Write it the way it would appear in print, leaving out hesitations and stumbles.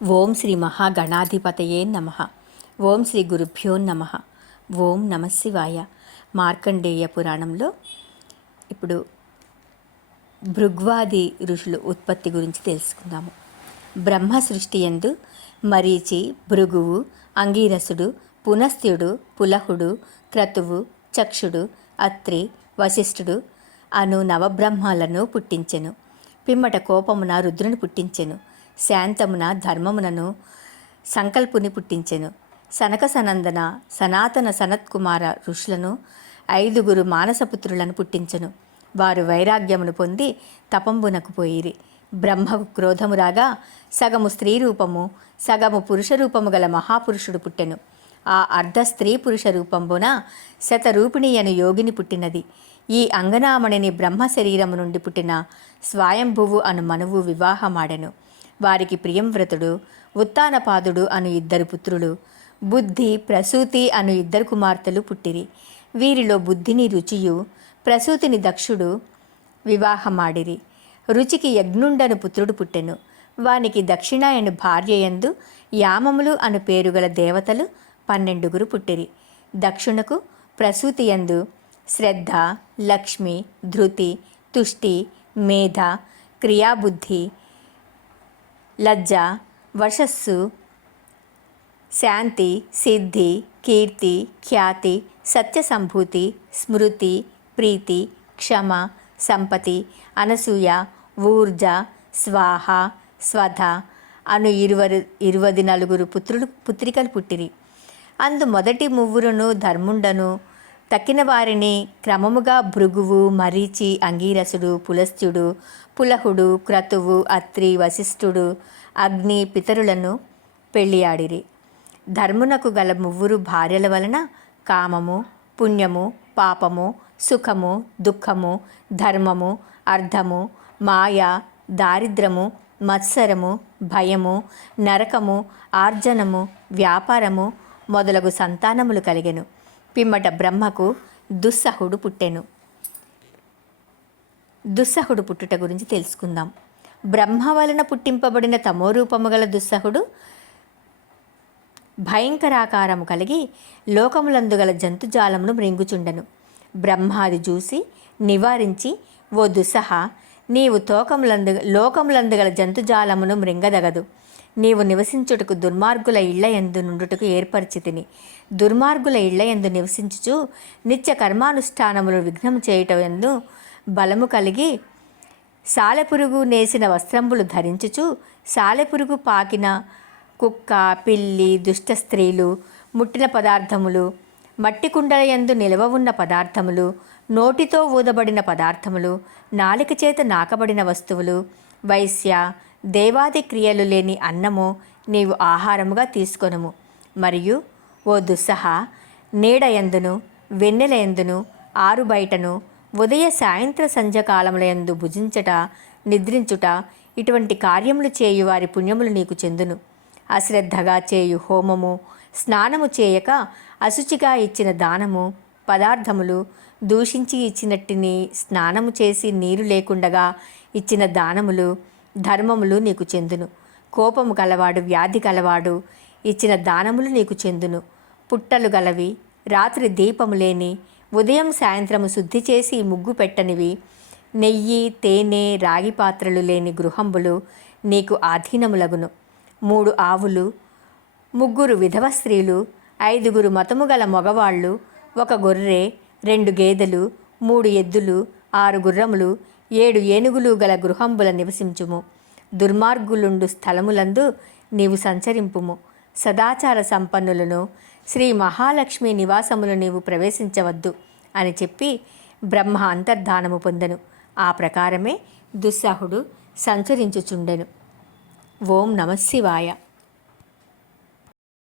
ఓం శ్రీ మహాగణాధిపతయే నమః. ఓం శ్రీ గురుభ్యో నమః. ఓం నమశివాయ. మార్కండేయ పురాణంలో ఇప్పుడు భృగ్వాది ఋషులు ఉత్పత్తి గురించి తెలుసుకుందాము. బ్రహ్మ సృష్టి యందు మరీచి, భృగువు, అంగీరసుడు, పునస్త్యుడు, పులహుడు, క్రతువు, చక్షుడు, అత్రి, వశిష్ఠుడు అను నవబ్రహ్మలను పుట్టించెను. పిమ్మట కోపమున రుద్రుని పుట్టించెను. శాంతమున ధర్మమునను సంకల్పుని పుట్టించెను. సనక సనందన సనాతన సనత్కుమార ఋషులను 5 మానసపుత్రులను పుట్టించెను. వారు వైరాగ్యమును పొంది తపంబునకు పోయిరి. బ్రహ్మకు క్రోధము రాగా సగము స్త్రీ రూపము సగము పురుష రూపము గల మహాపురుషుడు పుట్టెను. ఆ అర్ధ స్త్రీ పురుష రూపంబున శతరూపిణి అను యోగిని పుట్టినది. ఈ అంగనామణిని బ్రహ్మ శరీరము నుండి పుట్టిన స్వయంభువు అను మనువు వివాహమాడెను. వారికి ప్రియంవ్రతుడు, ఉత్తానపాదుడు అను 2 పుత్రులు, బుద్ధి, ప్రసూతి అను 2 కుమార్తెలు పుట్టిరి. వీరిలో బుద్ధిని రుచియు, ప్రసూతిని దక్షుడు వివాహమాడిరి. రుచికి యజ్ఞుండను పుత్రుడు పుట్టెను. వానికి దక్షిణాయను భార్యయందు యామములు అను పేరుగల దేవతలు 12 పుట్టిరి. దక్షునకు ప్రసూతియందు శ్రద్ధ, లక్ష్మి, ధృతి, తుష్టి, మేధ, క్రియాబుద్ధి, లజ్జ, వశస్సు, శాంతి, సిద్ధి, కీర్తి, ఖ్యాతి, సత్యసంభూతి, స్మృతి, ప్రీతి, క్షమ, సంపతి, అనసూయ, ఊర్జ, స్వాహ, స్వధ అను 24 పుత్రికలు పుట్టిరి. అందు మొదటి 3 ధర్ముండను, తక్కిన వారిని క్రమముగా భృగువు, మరీచి, అంగీరసుడు, పులస్త్యుడు, పులహుడు, క్రతువు, అత్రి, వశిష్ఠుడు, అగ్ని, పితరులను పెళ్ళియాడిరి. ధర్మునకు గల 3 భార్యల వలన కామము, పుణ్యము, పాపము, సుఖము, దుఃఖము, ధర్మము, అర్థము, మాయ, దారిద్రము, మత్సరము, భయము, నరకము, ఆర్జనము, వ్యాపారము మొదలగు సంతానములు కలిగెను. పిమ్మట బ్రహ్మకు దుస్సహుడు పుట్టెను. దుస్సహుడు పుట్టుట గురించి తెలుసుకుందాం. బ్రహ్మ వలన పుట్టింపబడిన తమోరూపము గల దుస్సహుడు భయంకరాకారము కలిగి లోకములందు గల జంతుజాలమును మృంగుచుండెను. బ్రహ్మాది చూసి నివారించి, ఓ దుస్సహ, నీవు లోకములందు గల జంతుజాలమును మృంగదగదు. నీవు నివసించుటకు దుర్మార్గుల ఇళ్ల యందు నుండుటకు ఏర్పరిచితిని. దుర్మార్గుల ఇళ్ల యందు నివసించుచు నిత్య కర్మానుష్ఠానములు విఘ్నము చేయుట యందు బలము కలిగి సాలెపురుగు నేసిన వస్త్రంబులు ధరించుచు సాలెపురుగు పాకిన కుక్క, పిల్లి, దుష్ట స్త్రీలు, ముట్టిన పదార్థములు, మట్టి కుండల యందు నిలవ ఉన్న పదార్థములు, నోటితో ఊదబడిన పదార్థములు, నాలిక చేత నాకబడిన వస్తువులు, వైశ్య, దేవాది క్రియలు లేని అన్నము నీవు ఆహారముగా తీసుకొనుము. మరియు ఓ దుస్సహ, నీడయందును, వెన్నెలయందును, ఆరుబయటను, ఉదయ సాయంత్ర సంధ్యకాలముల యందు భుజించట, నిద్రించుట ఇటువంటి కార్యములు చేయు వారి పుణ్యములు నీకు చెందును. అశ్రద్ధగా చేయు హోమము, స్నానము చేయక అశుచిగా ఇచ్చిన దానము, పదార్థములు దూషించి ఇచ్చినట్టిని స్నానము చేసి నీరు లేకుండగా ఇచ్చిన దానములు, ధర్మములు నీకు చెందును. కోపము కలవాడు, వ్యాధి కలవాడు ఇచ్చిన దానములు నీకు చెందును. పుట్టలు గలవి, రాత్రి దీపము లేని, ఉదయం సాయంత్రము శుద్ధి చేసి ముగ్గు పెట్టనివి, నెయ్యి, తేనె, రాగి పాత్రలు లేని గృహంబులు నీకు ఆధీనములగును. 3 ఆవులు, 3 విధవ స్త్రీలు, 5 మతము గల మగవాళ్ళు, 1 గొర్రె, 2 గేదెలు, 3 ఎద్దులు, 6 గుర్రములు, 7 ఏనుగులు గల గృహంబుల నివసించుము. దుర్మార్గులుండు స్థలములందు నీవు సంచరింపుము. సదాచార సంపన్నులను, శ్రీ మహాలక్ష్మి నివాసములు నీవు ప్రవేశించవద్దు అని చెప్పి బ్రహ్మ అంతర్ధానము పొందెను. ఆ ప్రకారమే దుస్సహుడు సంచరించుచుండెను. ఓం నమశివాయ.